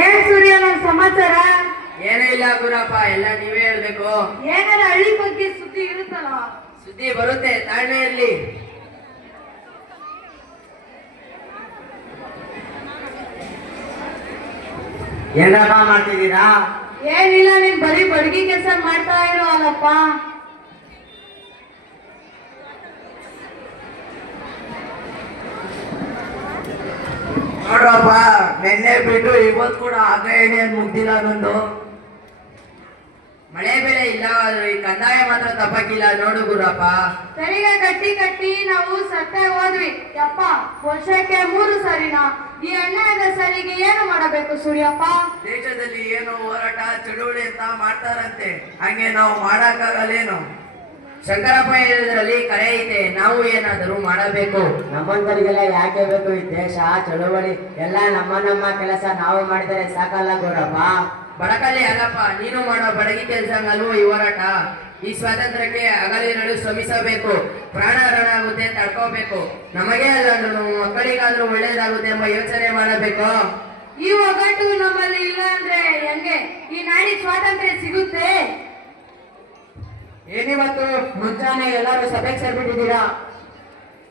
ಏನ್ ಸೂರ್ಯ ನನ್ ಸಮಾಚಾರ? ಏನೂ ಇಲ್ಲ ಗುರಪ್ಪ, ಎಲ್ಲ ನೀವೇ ಹೇಳ್ಬೇಕು. ಏನಾರ ಹಳ್ಳಿ ಬಗ್ಗೆ ಸುದ್ದಿ ಇರುತ್ತಲ್ಲ? ಸುದ್ದಿ ಬರುತ್ತೆ, ತಾಳ್ಮೆ ಇರ್ಲಿ. ಏನಪ್ಪ ಮಾಡ್ತಿದ್ದೀರಾ? ಏನಿಲ್ಲ, ನೀನ್ ಬರೀ ಬಡ್ಗಿ ಕೆಲಸ ಮಾಡ್ತಾ ಇರೋ ಅಲ್ಲಪ್ಪ. ನೋಡ್ರಪ್ಪ, ನೆನ್ನೆ ಬಿಟ್ಟು ಇವತ್ತು ಕೂಡ ಆಗ ಎಣ್ಣೆ ಮುಗ್ದಿಲ್ಲ ನಂದು. ಮಳೆ ಬೆಳೆ ಇಲ್ಲ, ಆದ್ರೂ ಈ ಕಂದಾಯ ಮಾತ್ರ ತಪ್ಪಕ್ಕಿಲ್ಲ ನೋಡು ಗುರಪ್ಪ. ತೆರಿಗೆ ಕಟ್ಟಿ ಕಟ್ಟಿ ನಾವು ಸತ್ತೇ ಹೋದ್ವಿ ಯಪ್ಪ. ವರ್ಷಕ್ಕೆ 3 ಸರಿನಾ? ಈ ಅನ್ಯಾಯದ ಸರಿಗೆ ಏನು ಮಾಡಬೇಕು ಸೂರ್ಯಪ್ಪ? ದೇಶದಲ್ಲಿ ಏನೋ ಹೋರಾಟ ಚಳುವಳಿ ಅಂತ ಮಾಡ್ತಾರಂತೆ, ಹಂಗೆ ನಾವು ಮಾಡಕ್ಕಾಗಲ್ಲೇನು? ಶಂಕರಪ್ಪ ಹೇಳಿದ್ರಲ್ಲಿ ಕರೆ ಐತೆ, ನಾವು ಏನಾದರೂ ಮಾಡಬೇಕು. ನಮ್ಮಂತರಿಗೆಲ್ಲ ಯಾಕೆ ಬೇಕು ಈ ದೇಶ ಚಳುವಳಿ? ಎಲ್ಲ ನಮ್ಮ ಕೆಲಸ ನಾವು ಮಾಡಿದರೆ ಸಾಕಲ್ಲ ಗೌರಪ್ಪ. ಬಡಕಲ್ಲಿ ಅಲ್ಲಪ್ಪ, ನೀನು ಮಾಡೋ ಬಡಗಿ ಕೆಲಸನಲ್ಲೂ ಈ ಹೋರಾಟ. ಈ ಸ್ವಾತಂತ್ರ್ಯಕ್ಕೆ ಹಗಲಿರುಳು ಶ್ರಮಿಸಬೇಕು, ಪ್ರಾಣ ಹರಣ ಆಗುತ್ತೆ ತಡ್ಕೋಬೇಕು. ನಮಗೆ ಅಲ್ಲ, ಮಕ್ಕಳಿಗಾದ್ರೂ ಒಳ್ಳೇದಾಗುತ್ತೆ ಎಂಬ ಯೋಚನೆ ಮಾಡಬೇಕು. ಈ ಒಗ್ಗಟ್ಟು ನಮ್ಮಲ್ಲಿ ಇಲ್ಲ ಅಂದ್ರೆ ಹೆಂಗೆ ಈ ನಾಡಿಗೆ ಸ್ವಾತಂತ್ರ್ಯ ಸಿಗುತ್ತೆ? ಏನಿವತ್ತು ಮುಂಜಾನೆ ಎಲ್ಲರೂ ಸಭೆಗೆ ಸೇರ್ಬಿಟ್ಟಿದ್ದೀರಾ?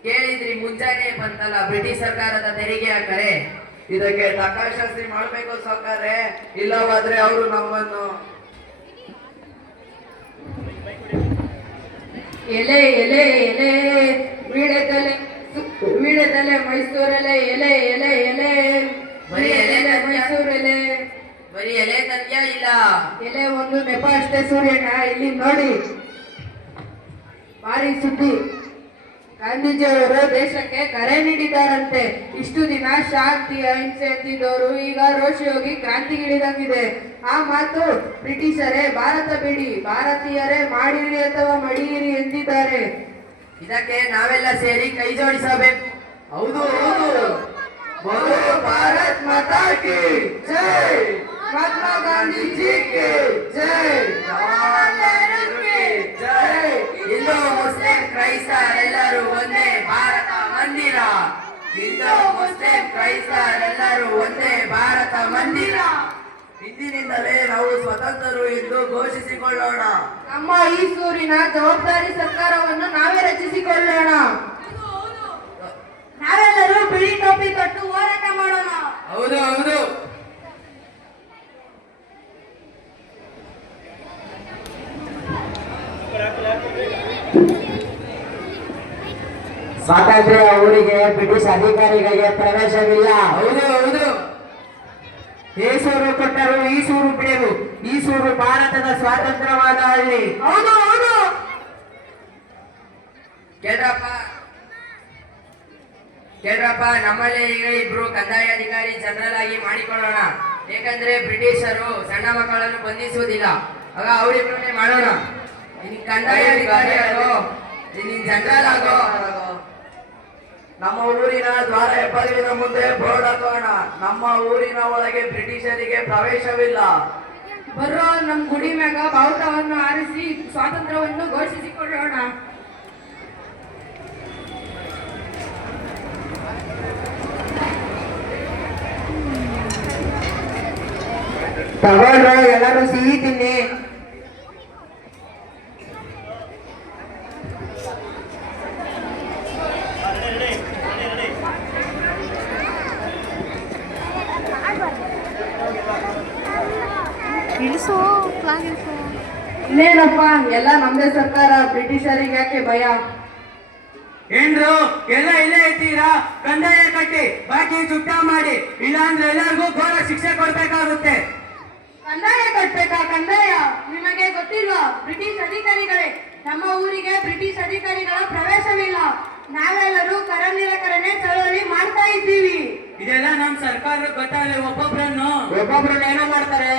ಕೇಳಿದ್ರಿ, ಮುಂಜಾನೆ ಬಂತಲ್ಲ ಬ್ರಿಟಿಷ್ ಸರ್ಕಾರದ ತೆರಿಗೆ ಕರೆ. ಇದಕ್ಕೆ ತಕ್ಕ ಶಾಸ್ತಿ ಮಾಡ್ಬೇಕು ಸಾವ್ಕಾರೆ, ಇಲ್ಲವಾದ್ರೆ ಅವರು ನಮ್ಮನ್ನು ಎಲೆ ಎಲೆ ಎಲೆ ವೀಳದಲೆ ಮೈಸೂರಲೆ ಎಲೆ ಎಲೆ ಎಲೆ ಬರೀ ಎಲೆ ಮೈಸೂರೆಲೆ. ಬರೀ ಎಲೆ ತನ್ಯ ಇಲ್ಲ, ಎಲೆ ಒಂದು ನೆಪ ಅಷ್ಟೇ ಸೂರ್ಯಣ್ಣ. ಇಲ್ಲಿ ನೋಡಿ, ಭಾರಿ ಸುದ್ದಿ. ಗಾಂಧೀಜಿಯವರು ದೇಶಕ್ಕೆ ಕರೆ ನೀಡಿದ್ದಾರಂತೆ. ಇಷ್ಟು ದಿನ ಶಾಂತಿ ಅಹಿಂಸೆ ಅಂತಿದ್ದವರು ಈಗ ರೋಷಿಯೋಗಿ ಕ್ರಾಂತಿಗಿಳಿದಂಗಿದೆ. ಆ ಮಾತು ಬ್ರಿಟಿಷರೇ ಭಾರತ ಬಿಡಿ, ಭಾರತೀಯರೇ ಮಾಡಿರಿ ಅಥವಾ ಮಡಿಯಿರಿ ಎಂದಿದ್ದಾರೆ. ಇದಕ್ಕೆ ನಾವೆಲ್ಲ ಸೇರಿ ಕೈ ಜೋಡಿಸಬೇಕು. ಹೌದು ಹೌದು. ಬೋಲೋ ಭಾರತ್ ಮಾತಾ ಕಿ ಜೈ, ಮಹಾತ್ಮ ಗಾಂಧೀಜಿ ಕಿ ಜೈ, ಜವಾಹರ್ಲಾಲ್ ನೆಹರು ಕಿ ಜೈ. ಹಿಂದೂ ಮುಸ್ಲಿಂ ಕ್ರೈಸ್ತರೆಲ್ಲರೂ ಒಂದೇ ಭಾರತ ಮಂದಿರ. ಹಿಂದೂ ಮುಸ್ಲಿಂ ಕ್ರೈಸ್ತರೆಲ್ಲರೂ ಒಂದೇ ಭಾರತ ಮಂದಿರ. ಇಂದಿನಿಂದಲೇ ನಾವು ಸ್ವತಂತ್ರರು ಎಂದು ಘೋಷಿಸಿಕೊಳ್ಳೋಣ. ನಮ್ಮ ಈ ಸೂರಿನ ಜವಾಬ್ದಾರಿ ಸರ್ಕಾರವನ್ನು ನಾವೇ ರಚಿಸಿಕೊಳ್ಳೋಣ. ನಾವೆಲ್ಲರೂ ಬಿಳಿ ಟೋಪಿ ತೊಟ್ಟು ಹೋರಾಟ ಮಾಡೋಣ. ಹೌದು ಹೌದು. ಸ್ವಾತಂತ್ರ್ಯ ಊರಿಗೆ ಬ್ರಿಟಿಷ್ ಅಧಿಕಾರಿಗಳಿಗೆ ಪ್ರವೇಶವಿಲ್ಲ. ಹೌದು ಹೌದು. ಈ ಸೂರು ಕೊಟ್ಟರು, ಈ ಸೂರು ಬಿಡೆವು. ಈ ಸೂರು ಭಾರತದ ಸ್ವಾತಂತ್ರ್ಯವಾದ ಹಳ್ಳಿ. ಹೌದು ಹೌದು. ಕೇಳ್ರಪ್ಪ ಕೇಳ್ರಪ್ಪ, ನಮ್ಮಲ್ಲಿ ಈಗ ಇಬ್ರು ಕಂದಾಯ ಅಧಿಕಾರಿ ಜನರಲ್ ಆಗಿ ಮಾಡಿಕೊಳ್ಳೋಣ. ಏಕೆಂದ್ರೆ ಬ್ರಿಟಿಷರು ಸಣ್ಣ ಮಕ್ಕಳನ್ನು ಬಂಧಿಸುವುದಿಲ್ಲ. ಆಗ ಅವರಿಬ್ಬರನ್ನೇ ಮಾಡೋಣ. ಇನ್ ಕಂದಾಯ ಅಧಿಕಾರಿ ಆಗೋ, ನೀನ್ ಜನರಲ್ ಆಗೋ. ನಮ್ಮ ಊರಿನ ದ್ವಾರ ಹೆಬ್ಬಾಗಿಲಿನ ಮುಂದೆ ಬೋರ್ಡ್ ಹಾಕೋಣ. ನಮ್ಮ ಊರಿನ ಒಳಗೆ ಬ್ರಿಟಿಷರಿಗೆ ಪ್ರವೇಶವಿಲ್ಲ. ಬರೋ ನಮ್ ಗುಡಿ ಮ್ಯಾಗ ಬಾವುಟವನ್ನು ಆರಿಸಿ ಸ್ವಾತಂತ್ರ್ಯವನ್ನು ಘೋಷಿಸಿಕೊಳ್ಳೋಣ. ತಗೊಂಡ್ರೆ ಎಲ್ಲರೂ ಸಿಹಿ ತಿನ್ನಿ. ಇನ್ನೇನಪ್ಪ, ಎಲ್ಲ ನಮ್ದೇ ಸರ್ಕಾರ, ಬ್ರಿಟಿಷರಿಗೆ ಯಾಕೆ ಭಯ? ಏನ್ರು ಎಲ್ಲ ಇಲ್ಲೇ ಇದ್ದೀರಾ? ಕಂದಾಯ ಕಟ್ಟಿ ಬಾಕಿ ಚುಕ್ತ ಮಾಡಿ, ಇಲ್ಲಾಂದ್ರೆ ಎಲ್ಲರಿಗೂ ಘೋರ ಶಿಕ್ಷೆ ಕೊಡ್ಬೇಕಾಗುತ್ತೆ. ಕಂದಾಯ ಕಟ್ಬೇಕಾ? ಕಂದಾಯ ನಿಮಗೆ ಗೊತ್ತಿಲ್ವಾ ಬ್ರಿಟಿಷ್ ಅಧಿಕಾರಿಗಳೇ? ನಮ್ಮ ಊರಿಗೆ ಬ್ರಿಟಿಷ್ ಅಧಿಕಾರಿಗಳ ಪ್ರವೇಶವಿಲ್ಲ. ನಾವೆಲ್ಲರೂ ಕರ ನಿರಾಕರಣೆ ಚಳವಳಿ ಮಾಡ್ತಾ ಇದ್ದೀವಿ. ಇದೆಲ್ಲ ನಮ್ ಸರ್ಕಾರ ಗೊತ್ತಾಗಲಿ. ಒಬ್ಬೊಬ್ರನ್ನು ಏನೋ ಮಾಡ್ತಾರೆ.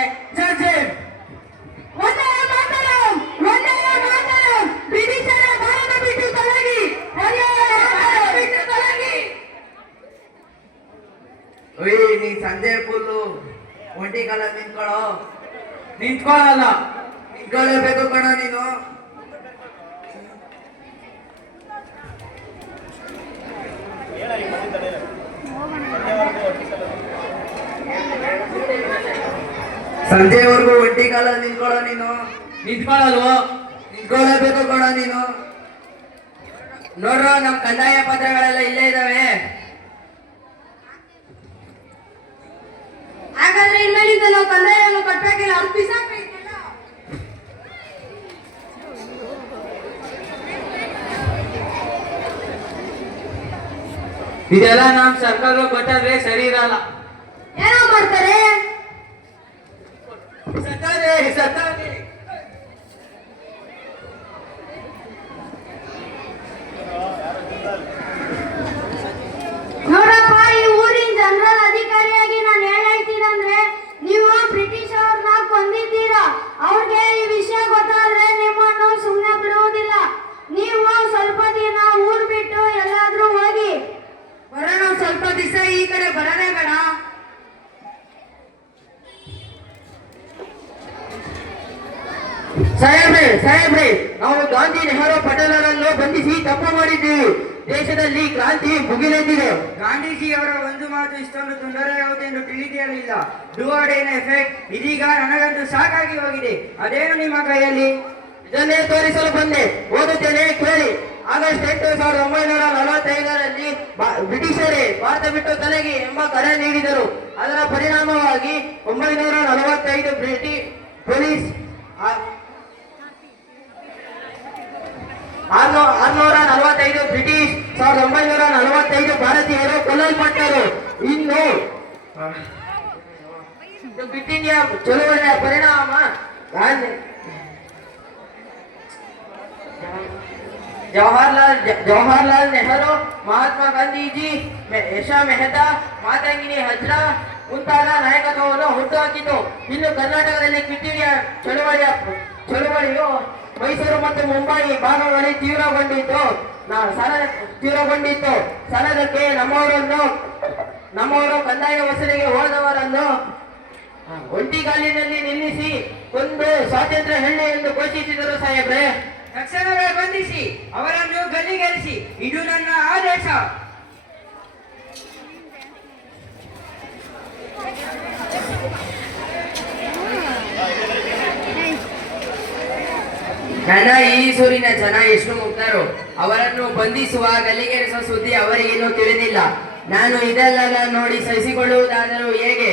ಒಂದರ ಮಾತರಂ, ಒಂದರ ಮಾತರಂ. ಬ್ರಿಟಿಷರ ಭಾರತ ಬಿಟ್ಟು ತೊಲಗಿ, ಭಾರತ ಬಿಟ್ಟು ತೊಲಗಿ. ನೀ ಸಂಜೆ ಫುಲ್ಲು ಒಂಟಿ ಕಾಲ ನಿಂತ್ಕೊಳ್ಳಲ್ಲ. ನಿಂತ್ಕೊಳ್ಳೇಬೇಕು ಕಣ ನೀನು. ಹೋಗೋಣ ಸಂಜೆವರೆಗೂ ಒಂಟಿ ಕಾಲಲ್ಲಿ ನಿಂತ್ಕೊಳ್ಳೋ ನೀನು. ನಿಂತ್ಕೊಳ್ಳಲ್ವೋ? ನಿಂತ್ಕೊಳ್ಳೇಬೇಕು ಕೊಡ ನೀನು. ನೋಡ್ರೋ ನಮ್ ಕಂದಾಯ ಪತ್ರಗಳೆಲ್ಲ ಇಲ್ಲೇ ಇದಾವೆ. ಹಾಗಾದ್ರೆ ಇನ್ಮೇಲಿಂದ ನಾವು ಕಂದಾಯವನ್ನು ಕಟ್ಟಬೇಕಿಲ್ಲ, ಅವ್ರು ಬಿಸಾಕ್ಬೇಕಿಲ್ಲ. ಇದೆಲ್ಲ ನಮ್ ಸರ್ಕಾರ ಕೊಟ್ಟಾದ್ರೆ ಸರಿ ಇರಲ್ಲ. ಏನೋ ಮಾಡ್ತಾರೆ. ಸತ್ತಾನೆ. ನೋಡಪ್ಪ, ಈ ಊರಿನ ಜನರಲ್ ಅಧಿಕಾರಿಯಾಗಿ ನಾನು ಏನ್ ಹೇಳ್ತೀನಿ ಅಂದ್ರೆ, ನೀವು ಬ್ರಿಟಿಷ್ ಅವ್ರನ್ನ ಕೊಂದಿದ್ದೀರಾ. ಅವ್ರಿಗೆ ಈ ವಿಷಯ ಗೊತ್ತಾದ್ರೆ ನಿಮ್ಮನ್ನು ಸುಮ್ಮನೆ ಬಿಡುವುದಿಲ್ಲ. ನೀವು ಸ್ವಲ್ಪ ದಿನ ಊರ್ ಬಿಟ್ಟು ಎಲ್ಲಾದ್ರೂ ಹೋಗಿ ಬರೋಣ, ಸ್ವಲ್ಪ ದಿವಸ ಈ ಕಡೆ ಬರೋದೇ ಬೇಡ. ಸಾಹೇಬ್ರೆ, ನಾವು ಗಾಂಧಿ ನೆಹರು ಪಟೇಲರನ್ನು ಬಂಧಿಸಿ ತಪ್ಪು ಮಾಡಿದ್ದೀವಿ. ದೇಶದಲ್ಲಿ ಕ್ರಾಂತಿ ಮುಗಿಲೆದ್ದಿದೆ. ಗಾಂಧೀಜಿಯವರ ಒಂದು ಮಾತು ಇಷ್ಟೊಂದು ತೊಂದರೆಯಾಗುವುದೆಂದು ತಿಳಿದಿರಲಿಲ್ಲ. ಡೂ ಆರ್ ಡೈ ಎಫೆಕ್ಟ್ ಇದೀಗ ನನಗಂತೂ ಸಾಕಾಗಿ ಹೋಗಿದೆ. ಅದೇನು ನಿಮ್ಮ ಕೈಯಲ್ಲಿ? ಇದನ್ನೇ ತೋರಿಸಲು ಬಂದೆ, ಓದುತ್ತೇನೆ ಕೇಳಿ. ಆಗಸ್ಟ್ 8, 1945ರಲ್ಲಿ ಬ್ರಿಟಿಷರೇ ಭಾರತ ಬಿಟ್ಟು ತೊಲಗಿ ಎಂಬ ಕರೆ ನೀಡಿದರು. ಅದರ ಪರಿಣಾಮವಾಗಿ 945 ಬ್ರಿಟಿಷ್ ಪೊಲೀಸ್ 645 ಬ್ರಿಟಿಷ್ 1945 ಭಾರತೀಯರು ಕೊಲ್ಲಲ್ಪಟ್ಟರು. ಇನ್ನು ಕ್ವಿಟ್ ಇಂಡಿಯಾ ಚಳುವಳಿಯ ಪರಿಣಾಮ ಜವಾಹರ್ಲಾಲ್ ನೆಹರು, ಮಹಾತ್ಮ ಗಾಂಧೀಜಿ, ಯಶಾ ಮೆಹ್ತಾ, ಮಾತಂಗಿನಿ ಹಜ್ರಾ ಮುಂತಾದ ನಾಯಕತ್ವವನ್ನು ಹುಟ್ಟುಹಾಕಿತು. ಇನ್ನು ಕರ್ನಾಟಕದಲ್ಲಿ ಕ್ವಿಟ್ ಇಂಡಿಯಾ ಚಳುವಳಿಯು ಮೈಸೂರು ಮತ್ತು ಮುಂಬೈ ಭಾಗಗಳಲ್ಲಿ ತೀವ್ರಗೊಂಡಿತ್ತು. ಸಲದಕ್ಕೆ ನಮ್ಮವರು ಕಂದಾಯ ವಸೂಲಿಗೆ ಹೋದವರನ್ನು ಒಂಟಿಗಾಲಿನಲ್ಲಿ ನಿಲ್ಲಿಸಿ ಕೊಂದು ಸ್ವಾತಂತ್ರ್ಯ ಹೆಣ್ಣೆ ಎಂದು ಘೋಷಿಸಿದರು. ಸಾಹೇಬ್ರೆ, ತಕ್ಷಣವೇ ಬಂಧಿಸಿ ಅವರನ್ನು ಗಲ್ಲಿಗೇರಿಸಿ, ಇದು ನನ್ನ ಆದೇಶ. ನನ್ನ ಈ ಸೂರಿನ ಜನ ಎಷ್ಟು ಮುಗ್ಧರು. ಅವರನ್ನು ಬಂಧಿಸುವ ಗಲ್ಲಿಗೇರಿಸುವ ಸುದ್ದಿ ಅವರಿಗೇನು ತಿಳಿದಿಲ್ಲ. ನಾನು ಇದೆಲ್ಲ ನೋಡಿ ಸಹಿಸಿಕೊಳ್ಳುವುದಾದರೂ ಹೇಗೆ?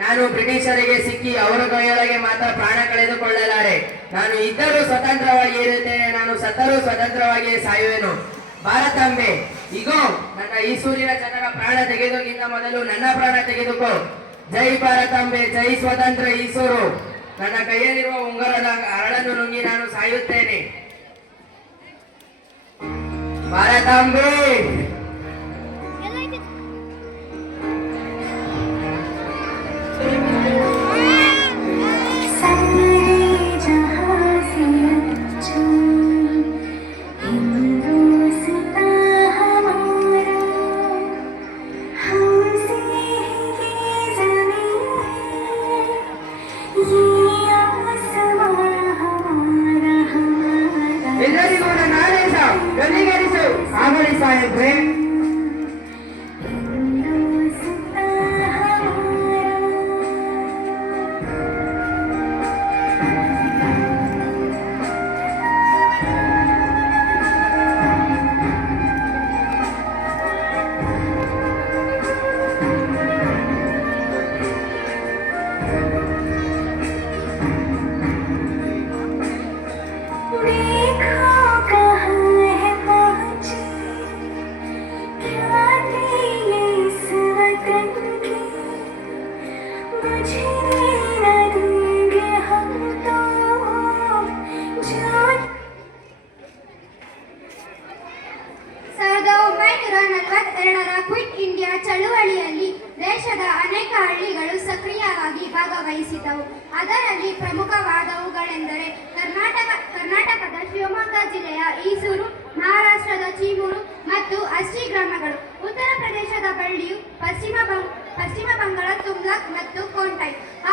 ನಾನು ಬ್ರಿಟಿಷರಿಗೆ ಸಿಕ್ಕಿ ಅವರ ಕೈಯೊಳಗೆ ಮಾತ್ರ ಪ್ರಾಣ ಕಳೆದುಕೊಳ್ಳಲಾರೆ. ನಾನು ಇದ್ದರೂ ಸ್ವತಂತ್ರವಾಗಿ ಇರುತ್ತೇನೆ, ನಾನು ಸತ್ತರೂ ಸ್ವತಂತ್ರವಾಗಿಯೇ ಸಾಯುವೆನು. ಭಾರತಾಂಬೆ, ಈಗೋ ನನ್ನ ಈ ಸೂರಿನ ಜನರ ಪ್ರಾಣ ತೆಗೆದುಗಿಂತ ಮೊದಲು ನನ್ನ ಪ್ರಾಣ ತೆಗೆದುಕೋ. ಜೈ ಭಾರತಾಂಬೆ, ಜೈ ಸ್ವತಂತ್ರ ಈಸೂರು. ನನ್ನ ಕೈಯಲ್ಲಿರುವ ಉಂಗರದ ಅರಳನ್ನು ನುಂಗಿ ನಾನು ಸಾಯುತ್ತೇನೆ. ಭಾರತಾಂಬೆ. ಎಲ್ಲರಿಗೂ ನನ್ನ ಆದೇಶ, ಗಲ್ಲಿಗೇರಿಸು. ಆಗಲಿ ಸಾಹೇಬ್ರೆ. ಕ್ವಿಟ್ ಇಂಡಿಯಾ ಚಳುವಳಿಯಲ್ಲಿ ದೇಶದ ಅನೇಕ ಹಳ್ಳಿಗಳು ಸಕ್ರಿಯವಾಗಿ ಭಾಗವಹಿಸಿದವು. ಅದರಲ್ಲಿ ಪ್ರಮುಖವಾದವುಗಳೆಂದರೆ ಕರ್ನಾಟಕದ ಶಿವಮೊಗ್ಗ ಜಿಲ್ಲೆಯ ಈಸೂರು, ಮಹಾರಾಷ್ಟ್ರದ ಚೀಮೂರು ಮತ್ತು ಅಸ್ಟಿ ಗ್ರಾಮಗಳು, ಉತ್ತರ ಪ್ರದೇಶದ ಬಳ್ಳಿಯು, ಪಶ್ಚಿಮ ಬಂಗಾಳ ತುಮ್ಲಕ್ ಮತ್ತು ಕೋಂಟೈ.